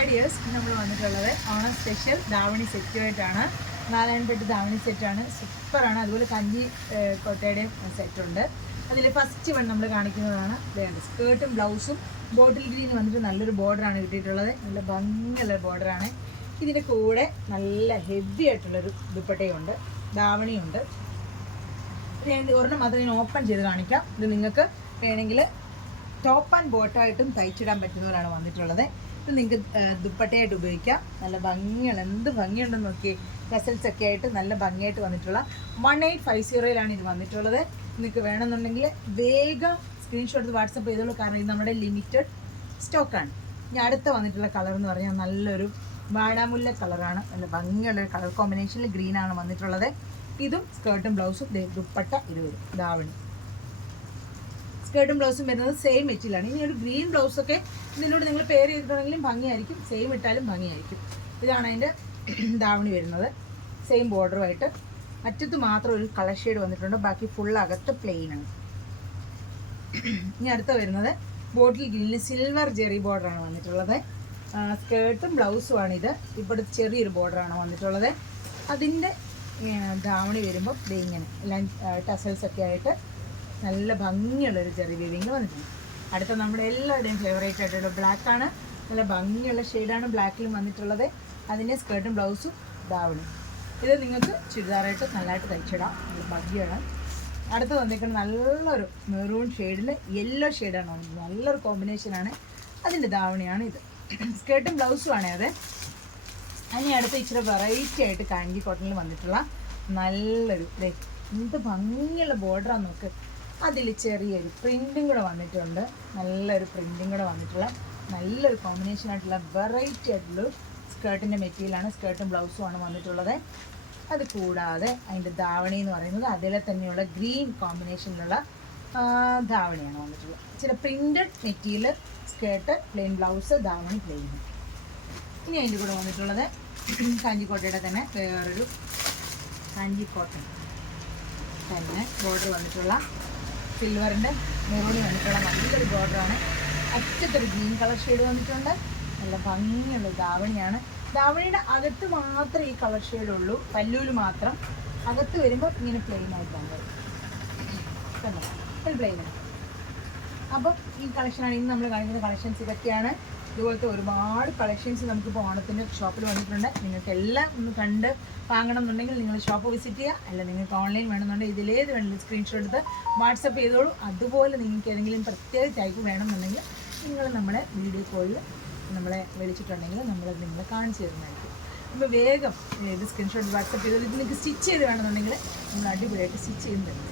Hi dears, നമ്മൾ വന്നിട്ടുള്ളത് Onam special davani സെറ്റുമായിട്ടാണ്. 4 davani സെറ്റാണ്, സൂപ്പറാണ്. അതുപോലെ കഞ്ചി കൊട്ടയുടെയും സെറ്റുണ്ട്. അതിൽ ഫസ്റ്റ് വൺ നമ്മൾ കാണിക്കുന്നതാണ് സ്കേർട്ടും ബ്ലൗസും ബോട്ടിൽ ഗ്രീൻ വന്നിട്ട് നല്ലൊരു ബോർഡറാണ് കിട്ടിയിട്ടുള്ളത്. നല്ല ഭംഗിയുള്ള ബോർഡറാണ്. ഇതിൻ്റെ കൂടെ നല്ല ഹെവി ആയിട്ടുള്ളൊരു ദുപ്പട്ടയുണ്ട്, ധാവണിയുണ്ട്. ഞാൻ ഒരെണ്ണം മാത്രം ഞാൻ ഓപ്പൺ ചെയ്ത് കാണിക്കാം. ഇത് നിങ്ങൾക്ക് വേണമെങ്കിൽ ടോപ്പ് ആൻഡ് ബോട്ടമായിട്ടും തയ്ച്ചിടാൻ പറ്റുന്നവരാണ് വന്നിട്ടുള്ളത്. ഇത് നിങ്ങൾക്ക് ദുപ്പട്ടയായിട്ട് ഉപയോഗിക്കാം. നല്ല ഭംഗിയുള്ള, എന്ത് ഭംഗിയുണ്ടെന്ന് നോക്കിയേ. വെസൽസ് ഒക്കെ ആയിട്ട് നല്ല ഭംഗിയായിട്ട് വന്നിട്ടുള്ള 1850 ഇത് വന്നിട്ടുള്ളത്. നിങ്ങൾക്ക് വേണമെന്നുണ്ടെങ്കിൽ വേഗം സ്ക്രീൻഷോട്ട് വാട്സപ്പ് ചെയ്തോളൂ, കാരണം ഇത് നമ്മുടെ ലിമിറ്റഡ് സ്റ്റോക്കാണ്. ഇനി അടുത്ത വന്നിട്ടുള്ള കളർ എന്ന് പറഞ്ഞാൽ നല്ലൊരു വാടാമുല്ല കളറാണ്. നല്ല ഭംഗിയുള്ള കളർ കോമ്പിനേഷനിൽ ഗ്രീനാണ് വന്നിട്ടുള്ളത്. ഇതും സ്കേർട്ടും ബ്ലൗസും ദുപ്പട്ട 20 ധാവണി. സ്കേർട്ടും ബ്ലൗസും വരുന്നത് സെയിം മെറ്റീരിയലാണ്. ഇനി ഒരു ഗ്രീൻ ബ്ലൗസൊക്കെ ഇതിനോട് നിങ്ങൾ പെയർ ചെയ്തിട്ടുണ്ടെങ്കിലും ഭംഗിയായിരിക്കും, സെയിം ഇട്ടാലും ഭംഗിയായിരിക്കും. ഇതാണ് അതിൻ്റെ ധാവണി വരുന്നത്, സെയിം ബോർഡറുമായിട്ട്. അറ്റത്ത് മാത്രം ഒരു കളർ ഷെയ്ഡ് വന്നിട്ടുണ്ട്, ബാക്കി ഫുൾ അകത്ത് പ്ലെയിനാണ്. ഇനി അടുത്ത വരുന്നത് ബോട്ടിൽ ഗ്രീനിൽ സിൽവർ ജെറി ബോർഡറാണ് വന്നിട്ടുള്ളത്. സ്കേർട്ടും ബ്ലൗസുമാണ് ഇത്. ഇവിടെ ചെറിയൊരു ബോർഡറാണ് വന്നിട്ടുള്ളത്. അതിൻ്റെ ധാവണി വരുമ്പോൾ ഇത് ഇങ്ങനെ എല്ലാം ടസൽസൊക്കെ ആയിട്ട് നല്ല ഭംഗിയുള്ളൊരു ചെറിയ വീവിങ് വന്നിട്ടുണ്ട്. അടുത്ത നമ്മുടെ എല്ലാവരുടെയും ഫേവറേറ്റ് ആയിട്ടുള്ള ബ്ലാക്കാണ്. നല്ല ഭംഗിയുള്ള ഷെയ്ഡാണ് ബ്ലാക്കിലും വന്നിട്ടുള്ളത്. അതിൻ്റെ സ്കേർട്ടും ബ്ലൗസും ധാവണി. ഇത് നിങ്ങൾക്ക് ചുരിദാറായിട്ട് നല്ലതായിട്ട് തയ്ച്ചിടാം, നല്ല ഭംഗിയാണ്. അടുത്ത് വന്നിരിക്കുന്നത് നല്ലൊരു മെറൂൺ ഷെയ്ഡിൽ യെല്ലോ ഷെയ്ഡാണ് വന്നത്. നല്ലൊരു കോമ്പിനേഷനാണ്. അതിൻ്റെ ധാവണിയാണ് ഇത്. സ്കേർട്ടും ബ്ലൗസുമാണ് അത്. അതിന് അടുത്ത് ഇച്ചിരി വെറൈറ്റി ആയിട്ട് കാഞ്ചി കോട്ടണിൽ വന്നിട്ടുള്ള നല്ലൊരു എന്ത് ഭംഗിയുള്ള ബോർഡറാണ് നോക്ക്. അതിൽ ചെറിയൊരു പ്രിൻറ്റും കൂടെ വന്നിട്ടുണ്ട്. നല്ലൊരു പ്രിൻറ്റും കൂടെ വന്നിട്ടുള്ള നല്ലൊരു കോമ്പിനേഷനായിട്ടുള്ള വെറൈറ്റി ആയിട്ടുള്ള സ്കേർട്ടിൻ്റെ മെറ്റീരിയലാണ്. സ്കേർട്ടും ബ്ലൗസുമാണ് വന്നിട്ടുള്ളത്. അത് കൂടാതെ അതിൻ്റെ ധാവണി എന്ന് പറയുന്നത് അതിലെ തന്നെയുള്ള ഗ്രീൻ കോമ്പിനേഷനിലുള്ള ധാവണിയാണ് വന്നിട്ടുള്ളത്. ചില printed material, skirt plain, blouse, dhavani plain. ഇനി അതിൻ്റെ കൂടെ വന്നിട്ടുള്ളത് കാഞ്ചിക്കോട്ടയുടെ തന്നെ വേറൊരു കാഞ്ചിക്കോട്ടൺ തന്നെ ബോർഡർ വന്നിട്ടുള്ള സിൽവറിൻ്റെ മെറൂണി വന്നിട്ടുള്ള നല്ലൊരു ബോർഡറാണ്. അറ്റത്തൊരു ഗ്രീൻ കളർ ഷെയ്ഡ് വന്നിട്ടുണ്ട്. നല്ല ഭംഗിയുള്ള ധാവണിയാണ്. ധാവണിയുടെ അകത്ത് മാത്രമേ ഈ കളർ ഷെയ്ഡുള്ളൂ, പല്ലൂല് മാത്രം. അകത്ത് വരുമ്പോൾ ഇങ്ങനെ പ്ലെയിൻ ആയിട്ടാണ് കണ്ടോ, പ്ലെയിനാണ്. അപ്പം ഈ കളക്ഷനാണ് ഇന്ന് നമ്മൾ കാണിക്കുന്ന കളക്ഷൻസ് ഇതൊക്കെയാണ്. ഇതുപോലത്തെ ഒരുപാട് കളക്ഷൻസ് നമുക്കിപ്പോൾ ഓണത്തിൻ്റെ ഷോപ്പിൽ വന്നിട്ടുണ്ട്. നിങ്ങൾക്ക് എല്ലാം ഒന്ന് കണ്ട് വാങ്ങണം എന്നുണ്ടെങ്കിൽ നിങ്ങൾ ഷോപ്പ് വിസിറ്റ് ചെയ്യുക. അല്ല നിങ്ങൾക്ക് ഓൺലൈൻ വേണമെന്നുണ്ടെങ്കിൽ ഇതിലേത് വേണമെങ്കിലും സ്ക്രീൻഷോട്ട് എടുത്ത് വാട്സപ്പ് ചെയ്തോളൂ. അതുപോലെ നിങ്ങൾക്ക് ഏതെങ്കിലും പ്രത്യേക ടൈപ്പ് വേണമെന്നുണ്ടെങ്കിൽ നിങ്ങൾ നമ്മളെ വീഡിയോ കോളിൽ നമ്മളെ വിളിച്ചിട്ടുണ്ടെങ്കിൽ നമ്മളത് നിങ്ങളെ കാണിച്ചു തരുന്നതായിരിക്കും. അപ്പോൾ വേഗം ഇത് സ്ക്രീൻഷോട്ട് വാട്സപ്പ് ചെയ്തോളൂ. ഇത് നിങ്ങൾക്ക് സ്റ്റിച്ച് ചെയ്ത് വേണമെന്നുണ്ടെങ്കിൽ നമ്മൾ അടിപൊളിയായിട്ട് സ്റ്റിച്ച് ചെയ്യുന്നുണ്ട്.